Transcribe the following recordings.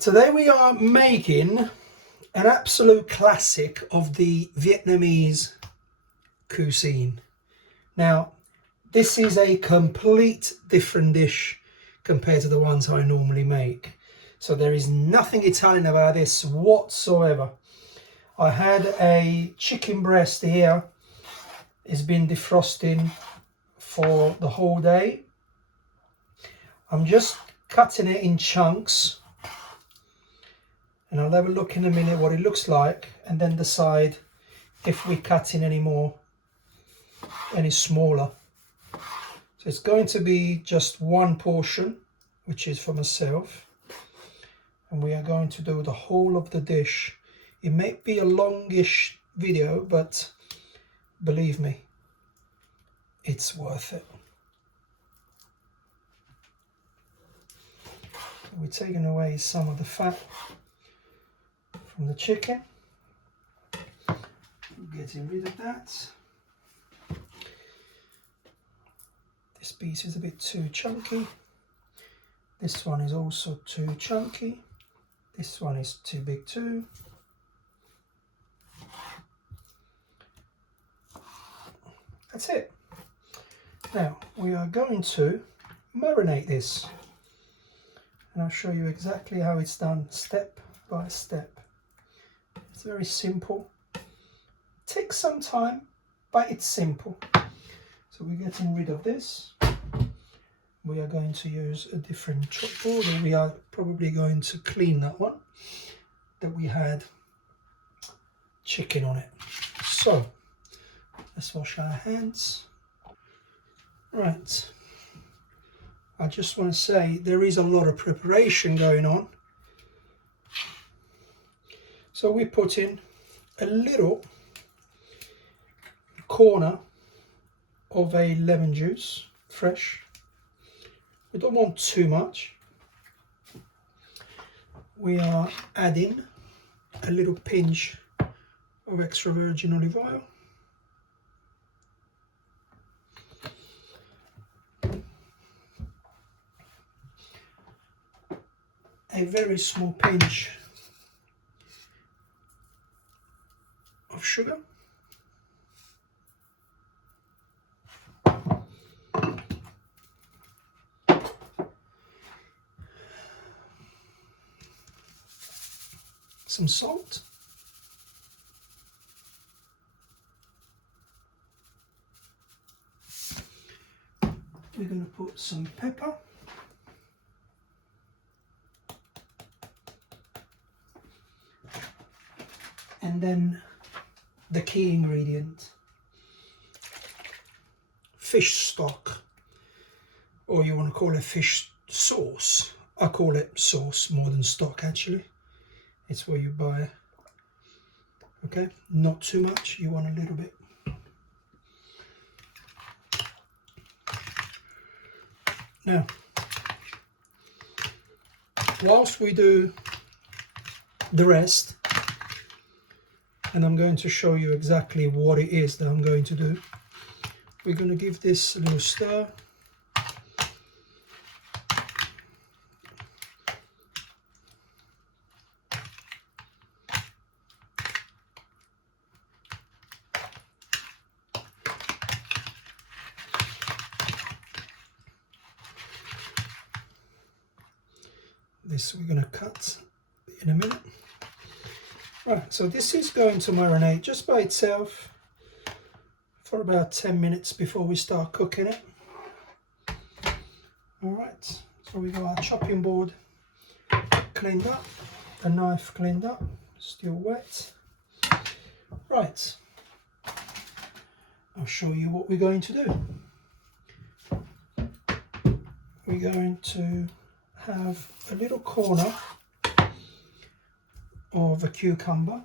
Today we are making an absolute classic of the Vietnamese cuisine. Now, this is a complete different dish compared to the ones I normally make. So there is nothing Italian about this whatsoever. I had a chicken breast here. It's been defrosting for the whole day. I'm just cutting it in chunks. And I'll have a look in a minute what it looks like and then decide if we cut in any more, any smaller. So it's going to be just one portion, which is for myself. And we are going to do the whole of the dish. It may be a longish video, but believe me, it's worth it. We're taking away some of the fat from the chicken, getting rid of that. This piece is a bit too chunky. This one is also too chunky. This one is too big too. That's it. Now we are going to marinate this, and I'll show you exactly how it's done step by step. It's very simple. It takes some time, but it's simple. So we're getting rid of this. We are going to use a different chopboard, or we are probably going to clean that one that we had chicken on it. So let's wash our hands. Right. I just want to say there is a lot of preparation going on. So we put in a little corner of a lemon juice, fresh. We don't want too much. We are adding a little pinch of extra virgin olive oil. A very small pinch of sugar. Some salt. We're going to put some pepper. And then the key ingredient, fish stock, or you want to call it fish sauce. I call it sauce more than stock actually. It's where you buy it. Okay, not too much, you want a little bit. Now, whilst we do the rest, and I'm going to show you exactly what it is that I'm going to do, we're going to give this a little stir. This we're going to cut in a minute. Right, so this is going to marinate just by itself for about 10 minutes before we start cooking it. All right, so we got our chopping board cleaned up, the knife cleaned up, still wet. Right, I'll show you what we're going to do. We're going to have a little corner of a cucumber.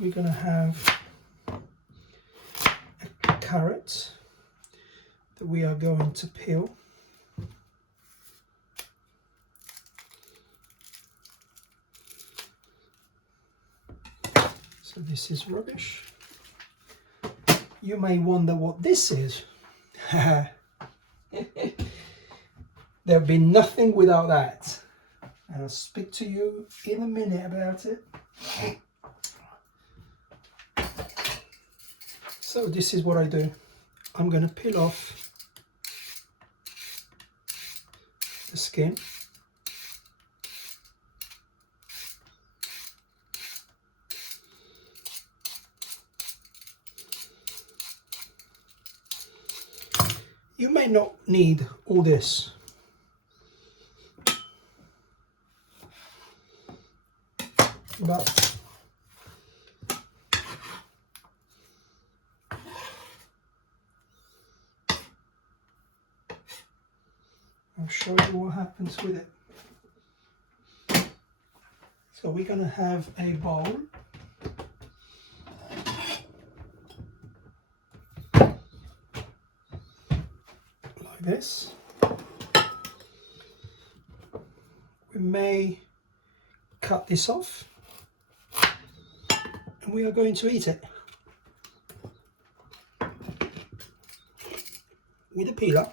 We're going to have a carrot that we are going to peel. So this is rubbish. You may wonder what this is. There'll be nothing without that. And I'll speak to you in a minute about it. So this is what I do. I'm going to peel off the skin. You may not need all this. But I'll show you what happens with it. So we're going to have a bowl. Like this. We may cut this off. And we are going to eat it with a peeler.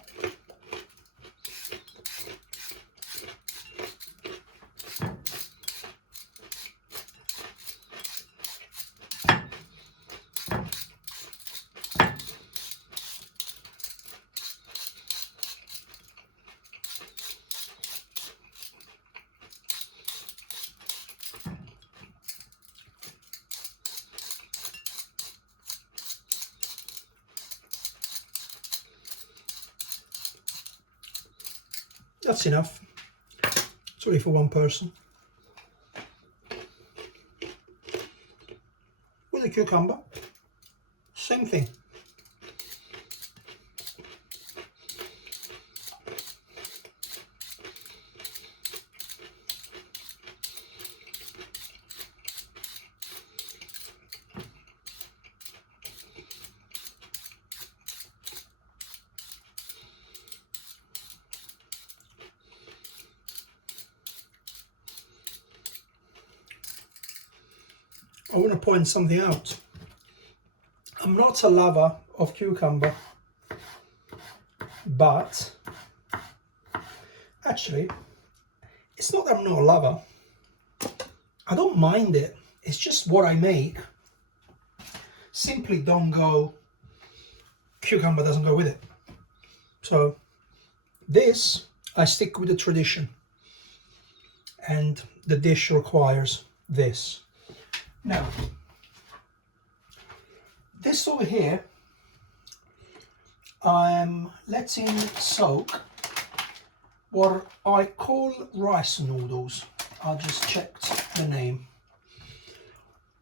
That's enough. It's only for one person. With a cucumber, same thing. I want to point something out. I'm not a lover of cucumber, but actually, it's not that I'm not a lover. I don't mind it. It's just what I make. Simply don't go, cucumber doesn't go with it. So this, I stick with the tradition. And the dish requires this. Now, this over here, I'm letting soak what I call rice noodles. I just checked the name.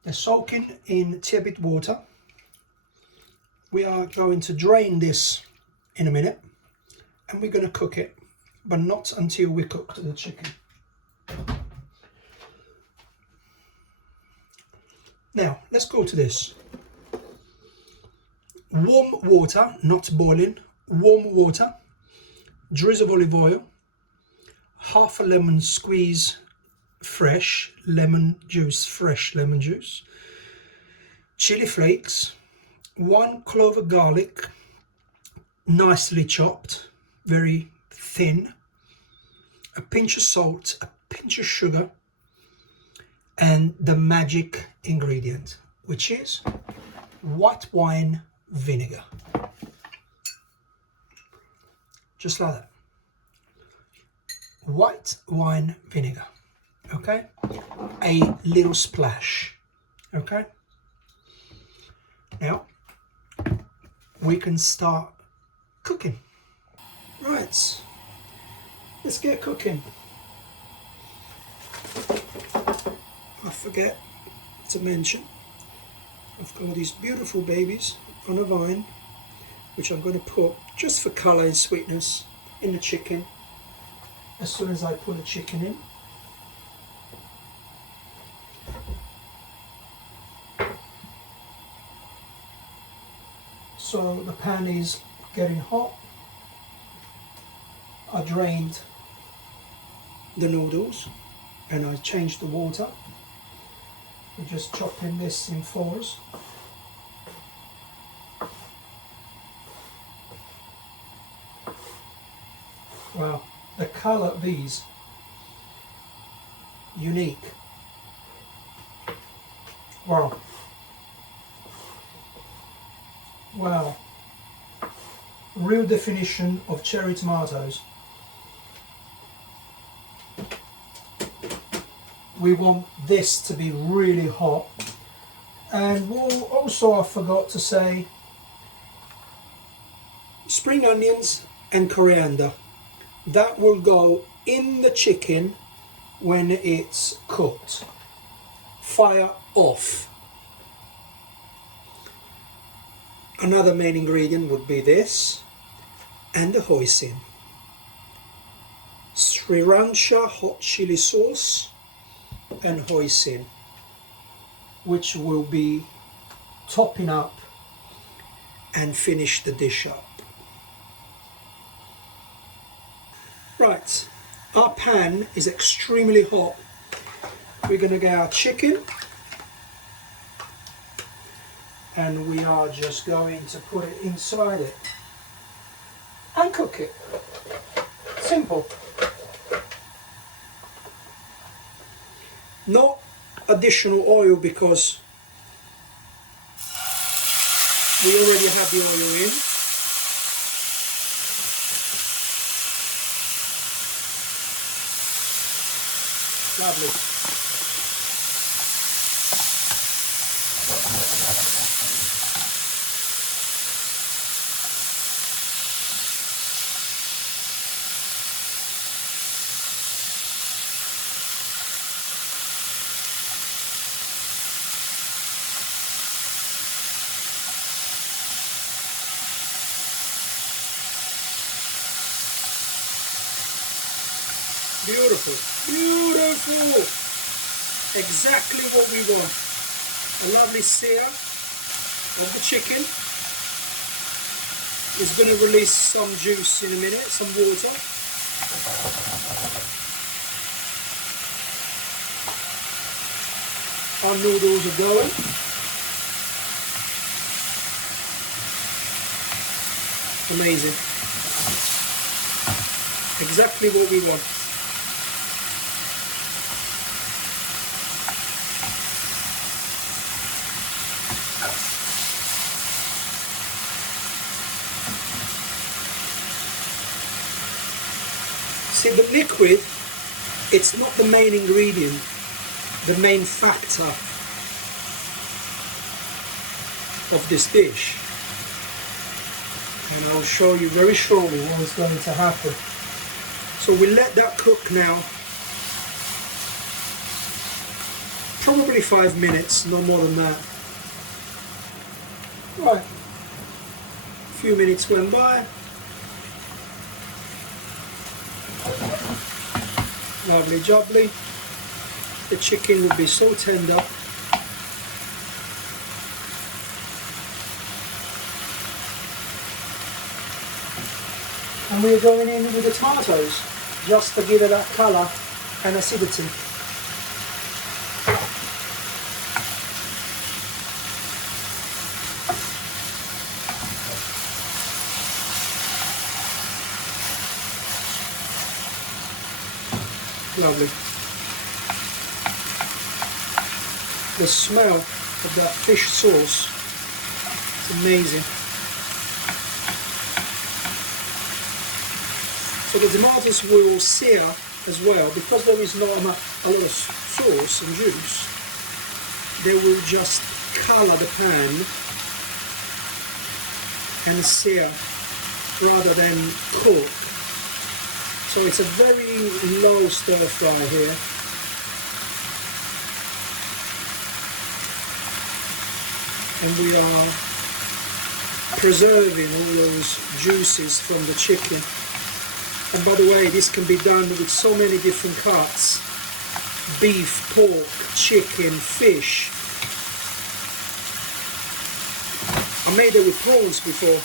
They're soaking in tepid water. We are going to drain this in a minute and we're going to cook it, but not until we cook the chicken. Now, let's go to this. Warm water, not boiling, warm water, drizzle of olive oil, half a lemon squeeze, fresh lemon juice, chili flakes, 1 clove of garlic, nicely chopped, very thin, a pinch of salt, a pinch of sugar, and the magic ingredient, which is white wine vinegar. Just like that. White wine vinegar. Okay? A little splash. Okay? Now, we can start cooking. Right. Let's get cooking. I forget to mention, I've got these beautiful babies on a vine, which I'm going to put, just for colour and sweetness, in the chicken as soon as I put the chicken in. So the pan is getting hot. I drained the noodles and I changed the water. We're just chopping this in 4s. Wow, the colour of these, unique. Wow. Wow. Real definition of cherry tomatoes. We want this to be really hot. And we'll also, I forgot to say, spring onions and coriander. That will go in the chicken when it's cooked. Fire off. Another main ingredient would be this, and the hoisin. Sriracha hot chili sauce and hoisin, which will be topping up and finish the dish up. Right, our pan is extremely hot. We're going to get our chicken and we are just going to put it inside it and cook it. Simple. No additional oil because we already have the oil in. Lovely. Beautiful, beautiful. Exactly what we want. A lovely sear of the chicken. It's going to release some juice in a minute, some water. Our noodles are going. Amazing. Exactly what we want. See, the liquid, it's not the main ingredient, the main factor of this dish. And I'll show you very shortly what is going to happen. So we let that cook now, probably 5 minutes, no more than that. Right, a few minutes went by. Lovely jubbly. The chicken will be so tender. And we're going in with the tomatoes just to give it that colour and acidity. Lovely. The smell of that fish sauce is amazing. So the tomatoes will sear as well, because there is not a lot of sauce and juice. They will just colour the pan and sear rather than cook. So it's a very low stir fry here. And we are preserving all those juices from the chicken. And by the way, this can be done with so many different cuts. Beef, pork, chicken, fish. I made it with prawns before.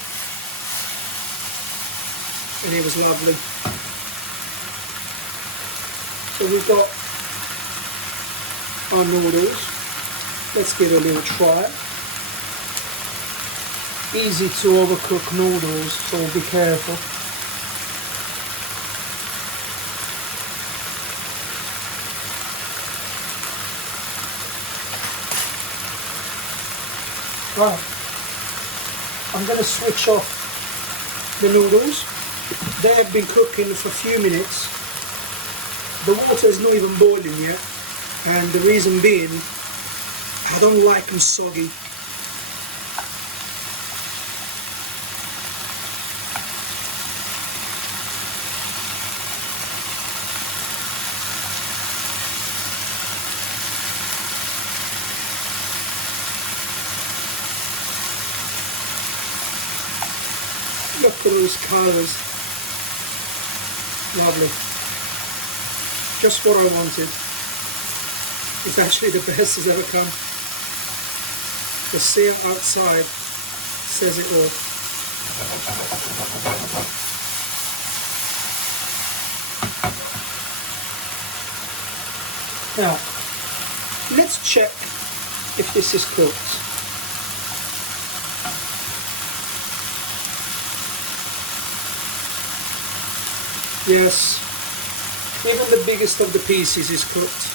And it was lovely. So we've got our noodles. Let's give it a little try. Easy to overcook noodles, so be careful. Right, I'm going to switch off the noodles. They have been cooking for a few minutes. The water is not even boiling yet, and the reason being, I don't like them soggy. Look at those colours. Lovely. Just what I wanted. It's actually the best has ever come. The sea outside says it all. Now, let's check if this is cooked. Yes, even the biggest of the pieces is cooked.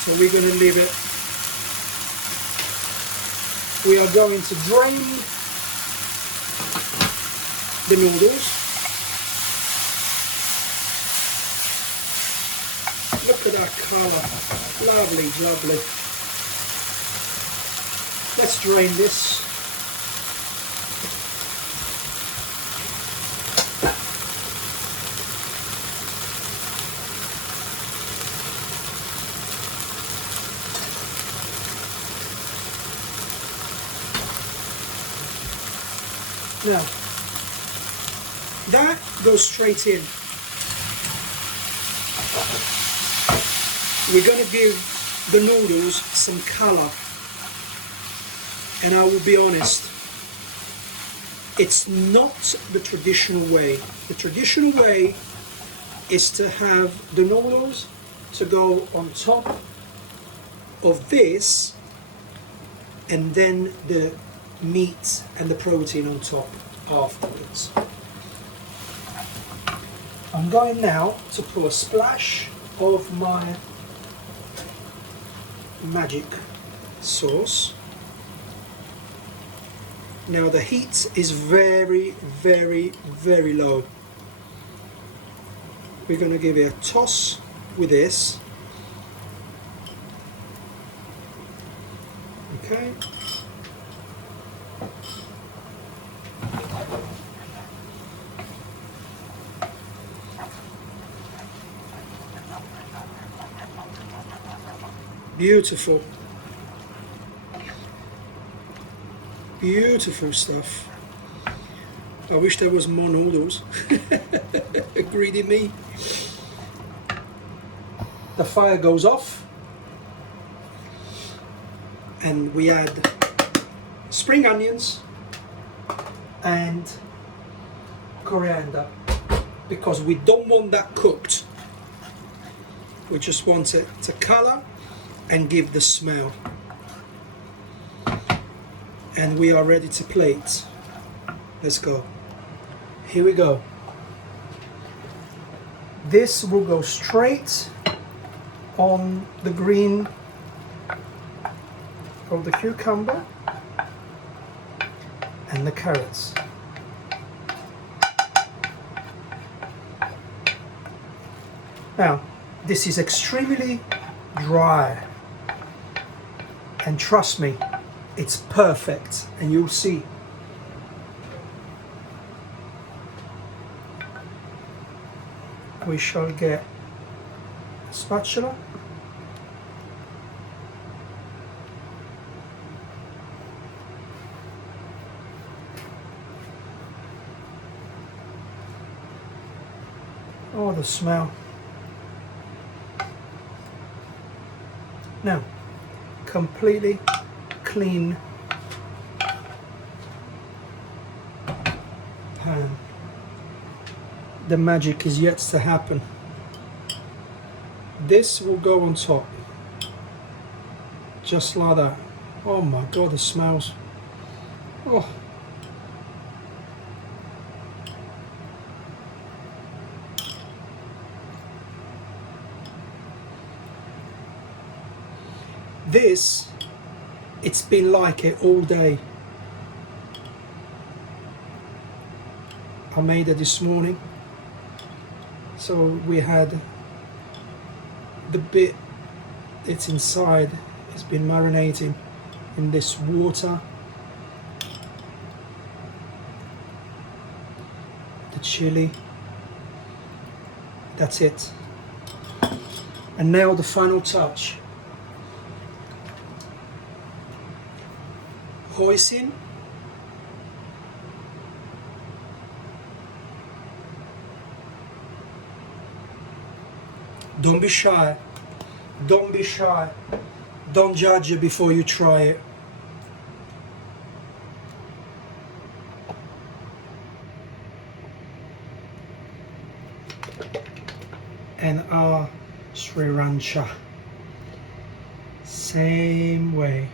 So we're going to leave it. We are going to drain the noodles. Look at that colour. Lovely, lovely. Let's drain this. Now, that goes straight in. We're going to give the noodles some colour. And I will be honest, it's not the traditional way. The traditional way is to have the noodles to go on top of this, and then the meat and the protein on top afterwards. I'm going now to put a splash of my magic sauce. Now the heat is very, very, very low. We're going to give it a toss with this. Okay. Beautiful. Beautiful stuff. I wish there was more noodles. Greedy me. The fire goes off and we add spring onions and coriander, because we don't want that cooked. We just want it to colour and give the smell. And we are ready to plate. Let's go. Here we go. This will go straight on the green of the cucumber and the carrots. Now, this is extremely dry, and trust me, it's perfect, and you'll see. We shall get a spatula. Oh, the smell. Now, completely clean pan. The magic is yet to happen. This will go on top, just like that. Oh my God, the smells. Oh. This It's been like it all day. I made it this morning. So we had the bit that's inside has been marinating in this water. The chili. That's it. And now the final touch. Hoisin. Don't be shy. Don't be shy. Don't judge it before you try it. And our sriracha. Same way.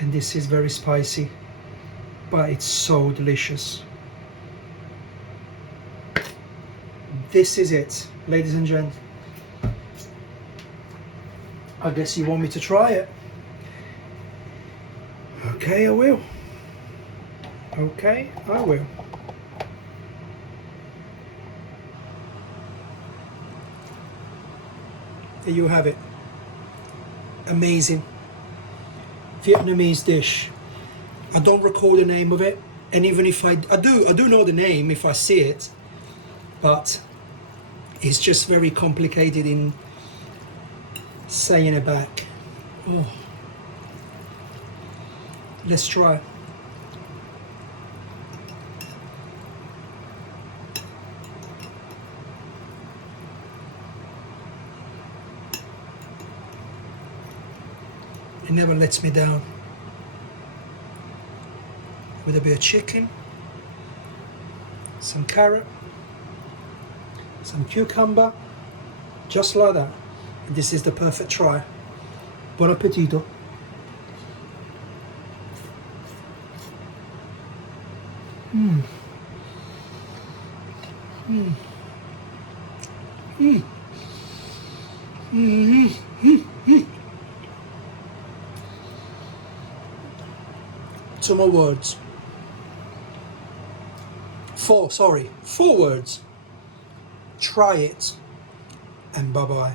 And this is very spicy, but it's so delicious. This is it, ladies and gents. I guess you want me to try it. Okay, I will. Okay, I will. There you have it. Amazing Vietnamese dish. I don't recall the name of it, and even if I do know the name if I see it, but it's just very complicated in saying it back. Oh, let's try. It never lets me down. With a bit of chicken, some carrot, some cucumber, just like that. And this is the perfect try. Buon appetito. Mmm. Mmm. Mmm. Mmm. Mmm. Mmm. Two more words. Four words. Try it and bye-bye.